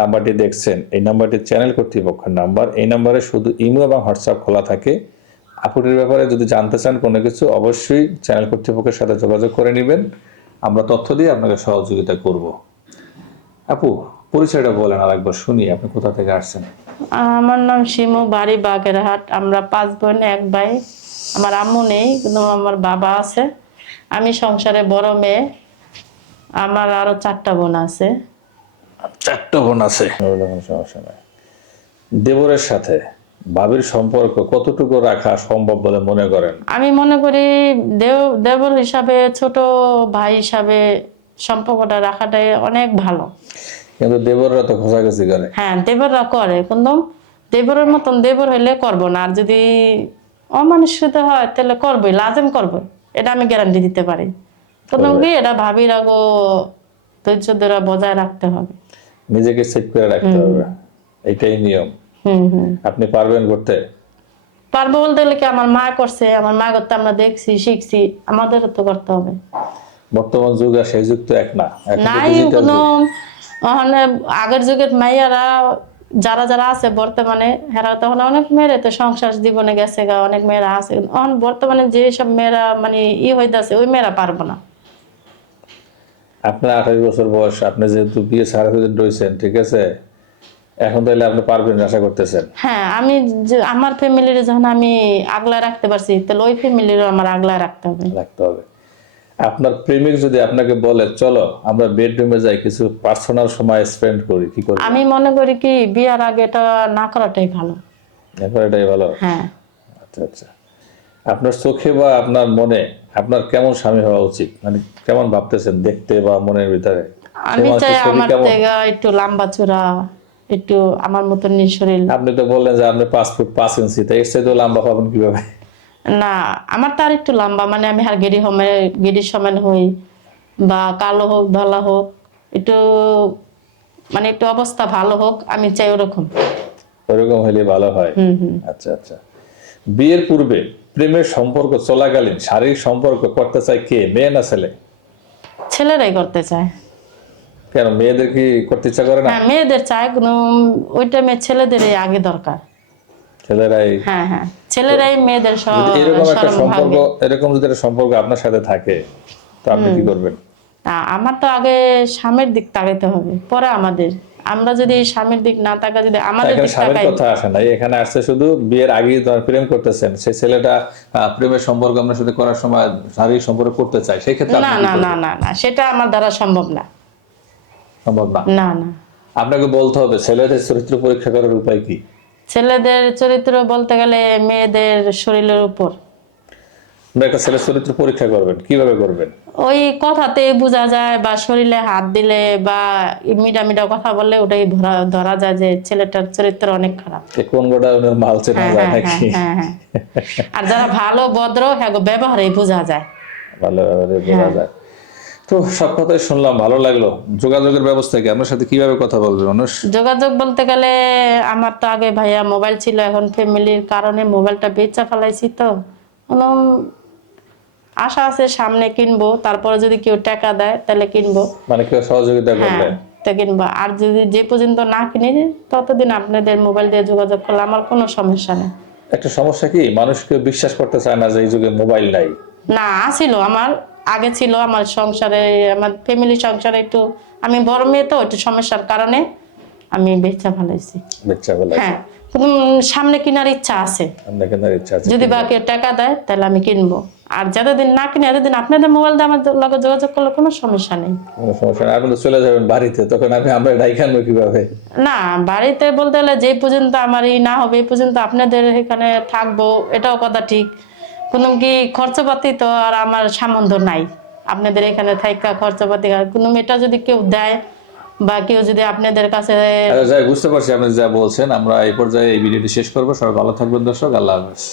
নাম্বারটি দেখছেন, এই নাম্বারটি চ্যানেল কর্তৃপক্ষের নাম্বার। এই নাম্বারে শুধু ইমো এবং হোয়াটসঅ্যাপ খোলা থাকে। আপুটির ব্যাপারে যদি জানতে চান কোনো কিছু, অবশ্যই চ্যানেল কর্তৃপক্ষের সাথে যোগাযোগ করে নেবেন। আমরা তথ্য দিয়ে আপনাকে সহযোগিতা করব। আপু, পরিচয়টা বলেন আরেকবার শুনি, আপনি কোথা থেকে আসছেন? আমার নাম শিমু, বাড়ি বাগেরহাট। আমরা পাঁচ বোন, এক ভাই। আমার আম্মু নেই, কিন্তু আমার বাবা আছে। আমি সংসারে বড় মেয়ে। আমার আরও চারটা বোন আছে। চারটা বোন আছে। সমস্যা নাই। দেবরের সাথে ভাবির সম্পর্ক কতটুকু রাখা সম্ভব বলে মনে করেন? আমি মনে করি দেব দেবর হিসাবে ছোট ভাই হিসাবে সম্পর্কটা রাখাটাই অনেক ভালো। কিন্তু দেবররা তো খোঁজাখুঁজি করে। হ্যাঁ দেবররা করে কিন্তু দেবরের মতন দেবর হইলে করব না। আর যদি অমানুষিত হয় তাহলে করবই লাজেম করব এটা আমি গ্যারান্টি দিতে পারি। কিন্তু কি এটা ভাবির আগো ধৈর্য ধরে বজায় রাখতে হবে। নিজেকে সেট করে রাখতে হবে। এটাই নিয়ম। আপনি পারবেন করতে? পারব বলতে গেলে কি আমার মা করছে? আমার মা করতে আমরা দেখছি শিখছি আমাদেরও তো করতে হবে। বর্তমান যুগ আর সেই যুগ তো এক না। নাই কোনো। আগের যুগের মাইয়ারা যারা যারা আছে বর্তমানে হেরা তখন অনেক মেয়েরা তো সংসার জীবনে গেছে গা অনেক মেয়েরা আছে। বর্তমানে যেসব মেয়েরা মানে ই হইতাছে ওই মেয়েরা পারব না। আপনার আঠাশ বছর বয়স আপনি যেহেতু বিয়ে সারা রয়েছেন ঠিক আছে? এখন তাহলে আপনি পারবেন আশা করতেছেন। হ্যাঁ আমি আমার ফ্যামিলির যখন আমি আগলায় রাখতে পারছি তাহলে ওই ফ্যামিলিরও আমার আগলা রাখতে হবে। রাখতে হবে। আপনার প্রেমিক যদি আপনাকে বলে চলো আমরা বেডরুমে যাই কিছু পার্সোনাল সময় স্পেন্ড করি কি করি আমি মনে করি কি বিয়ার আগে এটা না করাটাই ভালো। এখন এটাই ভালো? হ্যাঁ। আচ্ছা আচ্ছা। আপনার চোখে বা আপনার মনে আপনার কেমন স্বামী হওয়া উচিত? মানে কেমন ভাবতেছেন দেখতে বা মনের ভিতরে? আমি চাই আমার? থেকে একটু লম্বা চূড়া একটু আমার মতন শরীর আপনি তো বললেন যে আপনি পাঁচ ফুট পাঁচ ইঞ্চি তাই এর চাইতে লম্বা পাবেন কীভাবে? না আমার তো আর একটু লম্বা মানে আমি আর গেডি হমে গেডির সমান হই বা কালো হোক ধলা হোক একটু মানে একটু অবস্থা ভালো হোক আমি চাই ওরকম। ওইরকম হলে ভালো হয়? আচ্ছা আচ্ছা। বিয়ের পূর্বে প্রেমের সম্পর্ক চলাকালীন শারীরিক সম্পর্ক করতে চায় কে? মেয়ে না ছেলে? ছেলেরাই করতে চায়। কেন মেয়েদের কি করতে ইচ্ছা করে না? হ্যাঁ মেয়েদের চায় কোনো ওই টাইমে ছেলেদেরই আগে দরকার। ছেলেরাই হ্যাঁ হ্যাঁ ছেলেরাই মেয়েদের এরকম একটা সম্পর্ক এরকম যদি একটা সম্পর্ক আপনার সাথে থাকে তো আপনি কি করবেন? আমার তো আগে স্বামীর দিক তাকাইতে হবে পরে আমাদের। আমরা যদি স্বামীর দিক না তাকা যদি আমাদের দিক স্বামীর কথা আসে না। এখানে আসছে শুধু বিয়ের ধর প্রেম করতেছেন সেই ছেলেটা প্রেমের সম্পর্ক আপনার সাথে করার সময় শারীরিক সম্পর্ক করতে চায় সেই ক্ষেত্রে না না না না না সেটা আমার দ্বারা সম্ভব না। সম্ভব না? না না। আপনাকে বলতে হবে ছেলেদের চরিত্র পরীক্ষা করার উপায় কি? ছেলেদের চরিত্র বলতে গেলে মেয়েদের শরীরের উপর। একটা ছেলের চরিত্র পরীক্ষা করবেন কীভাবে করবেন? ওই কথাতে বোঝা যায় বা শরীরে হাত দিলে বা মিডা মিডা কথা বললে ওটাই ধরা ধরা যায় যে ছেলেটার চরিত্র অনেক খারাপ। কোন গোটা মাল চেনা হ্যাঁ যায় হ্যাঁ নাকি? হ্যাঁ আর যারা ভালো ভদ্র হ্যাঁ গো ব্যবহারেই বোঝা যায়। ভালোভাবে বোঝা যায়। তো সব কথাই শুনলাম ভালো লাগল। যোগাযোগের ব্যবস্থা কি? আপনার সাথে কীভাবে কথা বলবে মানুষ? যোগাযোগ বলতে গেলে আমার তো আগে ভাইয়া মোবাইল ছিল এখন ফ্যামিলির কারণে মোবাইলটা বেচা ফেলাইছি তো। আশা আছে সামনে কিনবো তারপরে যদি কেউ টাকা দেয় তাহলে কিনবো। মানে কেউ সহযোগিতা হ্যাঁ করলে তা কিনবো। আর যদি যে পর্যন্ত না কিনি ততদিন আপনাদের মোবাইল দিয়ে যোগাযোগ করলে আমার কোনো সমস্যা নেই। একটা সমস্যা কি? মানুষ কেউ বিশ্বাস করতে চায় না যে এই যুগে মোবাইল নাই। না ছিল আমার। আগে ছিল আমার সংসারে আমার ফ্যামিলি সংসারে একটু আমি বড় মেয়ে তো একটু সমস্যার কারণে আমি বেচা ফেলাইছি। বাচ্চা বেলায় হ্যাঁ সামনে কেনার ইচ্ছা আছে। আপনার কেনার ইচ্ছা আছে। যদি বা কেউ টাকা দেয় তাহলে আমি কিনবো। আর যতদিন না কিনি এতদিন আপনাদের মোবাইল দিয়ে আমার লগে যোগাযোগ করলে কোনো সমস্যা নেই। কোনো সমস্যা নেই। আপনি তো চলে যাবেন বাড়িতে তখন আমি আমরা ডাইখান কীভাবে? না বাড়িতে বলতে গেলে যে পর্যন্ত আমার ই না হবে এই পর্যন্ত আপনাদের এখানে থাকব এটাও কথা ঠিক। কোনো কি খরচপাতি তো আর আমার সামর্থ্য নাই। আপনাদের এখানে থাইকা খরচপাতি কোনো এটা যদি কেউ দেয় বা কেউ যদি আপনাদের কাছে আচ্ছা বুঝতে পারছি আপনি যা বলছেন। আমরা এই পর্যায়ে এই ভিডিওটি শেষ করব। সবাই ভালো থাকবেন দর্শক আল্লাহ হাফেজ।